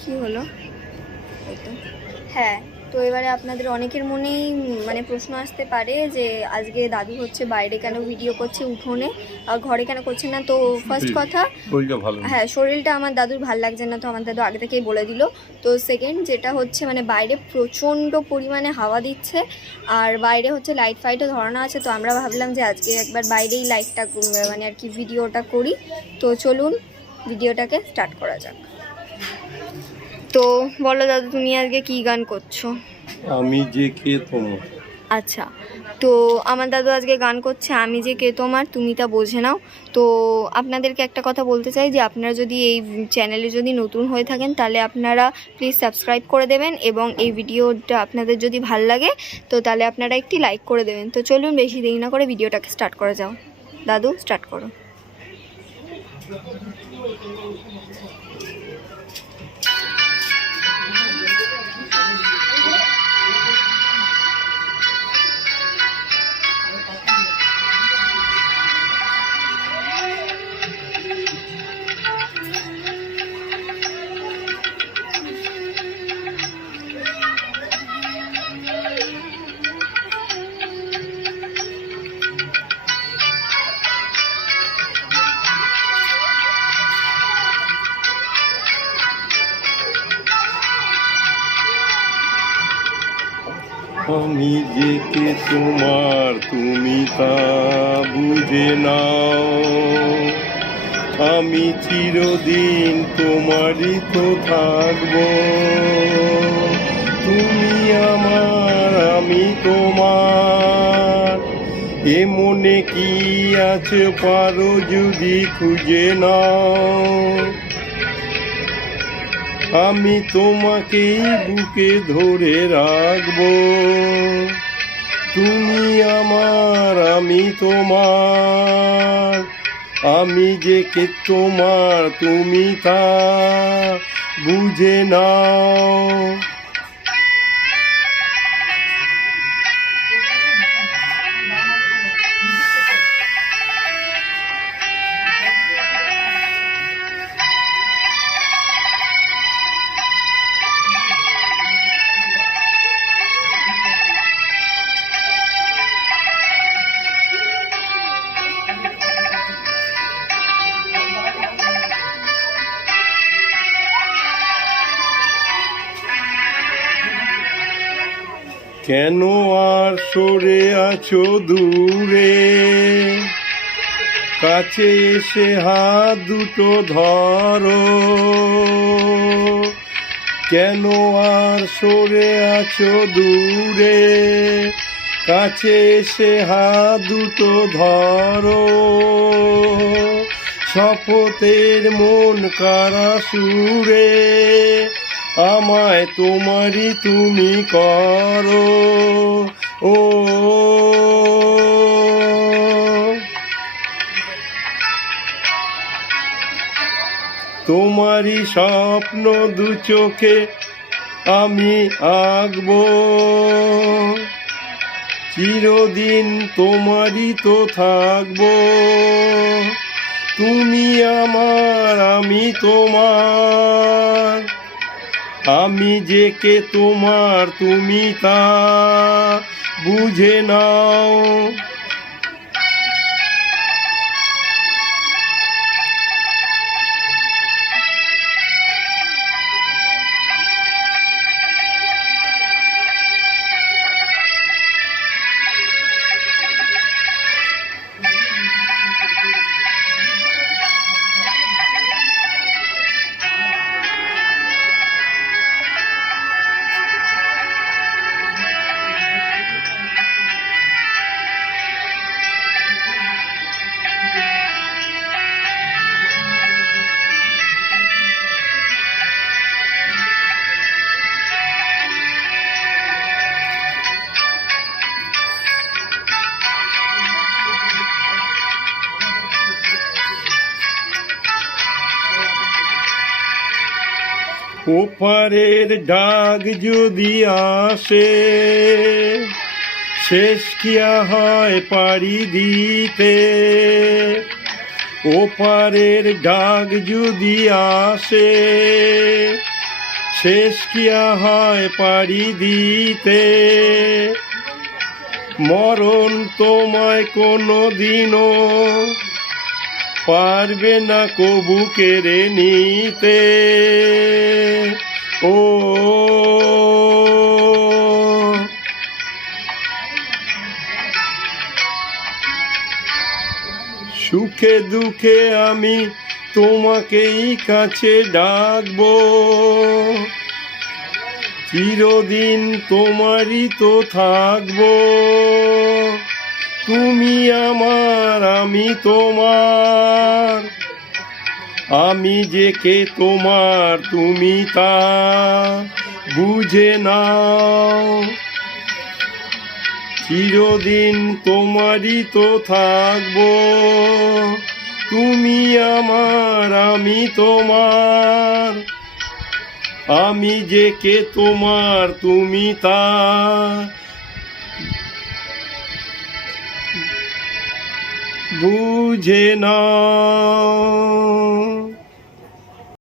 কি হলো? হ্যাঁ, তো এবারে আপনাদের অনেকের মনেই মানে প্রশ্ন আসতে পারে যে আজকে দাদু হচ্ছে বাইরে কেন ভিডিও করছে উঠোনে, ঘরে কেন করছে না। তো ফার্স্ট কথা, হ্যাঁ, শরীরটা আমার দাদুর ভাল লাগছে না, তো আমার দাদু আগে থেকেই বলে দিল। তো সেকেন্ড যেটা হচ্ছে মানে বাইরে প্রচণ্ড পরিমাণে হাওয়া দিচ্ছে, আর বাইরে হচ্ছে লাইট ফাইটও ধরানো আছে। তো আমরা ভাবলাম যে আজকে একবার বাইরেই লাইটটা মানে আর কি ভিডিওটা করি। তো চলুন ভিডিওটাকে স্টার্ট করা যাক। তো বলো দাদু, তুমি আজকে কি গান করছো? আমি যে কে তোমার। আচ্ছা, তো আমার দাদু আজকে গান করছে আমি যে কে তোমার তুমি তা বোঝে নাও। তো আপনাদেরকে একটা কথা বলতে চাই যে আপনারা যদি এই চ্যানেলে যদি নতুন হয়ে থাকেন তাহলে আপনারা প্লিজ সাবস্ক্রাইব করে দেবেন, এবং এই ভিডিওটা আপনাদের যদি ভাল লাগে তো তাহলে আপনারা একটি লাইক করে দেবেন। তো চলুন বেশি দেরি না করে ভিডিওটাকে স্টার্ট করা যাও। দাদু স্টার্ট করো। আমি যে কে তোমার তুমি তা বুঝে নাও, আমি চিরদিন তোমারই তো থাকবো। তুমি আমার আমি তোমার, এ মনে কি আছে পারো যদি খুঁজে নাও। আমি তোমাকেই বুকে ধরে রাখবো, তুমি আমার আমি তোমার, আমি যে কে তোমার তুমি তা বুঝে নাও। কেন আর সরে আছো দূরে, কাছে এসে হাত দুটো ধরো। কেন আর সরে আছো দূরে, কাছে এসে হাত দুটো ধরো। শপথের মন কারা সুরে, আমায় তোমারই তুমি করো। ও তোমারই স্বপ্ন দু চোখে আমি আঁকবো, চিরদিন তোমারই তো থাকবো। তুমি আমার আমি তোমার, আমি যে কে তোমার তুমি তা বুঝে নাও। ওপারের ডাক যদি আসে, শেষ কিয়া হয় পাড়ি দিতে। ওপারের ডাক যদি আসে, শেষ কিয়া হয় পাড়ি দিতে, মরণ তোমায় কোনো দিনও পারবে না কবু কেড়ে নিতে। ও সুখে দুঃখে আমি তোমাকেই কাছে ডাকবো, চিরদিন তোমারই তো থাকবো। তুমি আমার আমি তোমার, আমি যে কে তোমার তুমি তা বুঝে নাও। চিরদিন তোমারই তো থাকবো, তুমি আমার আমি তোমার, আমি যে কে তোমার তুমি তা বুঝে নাও।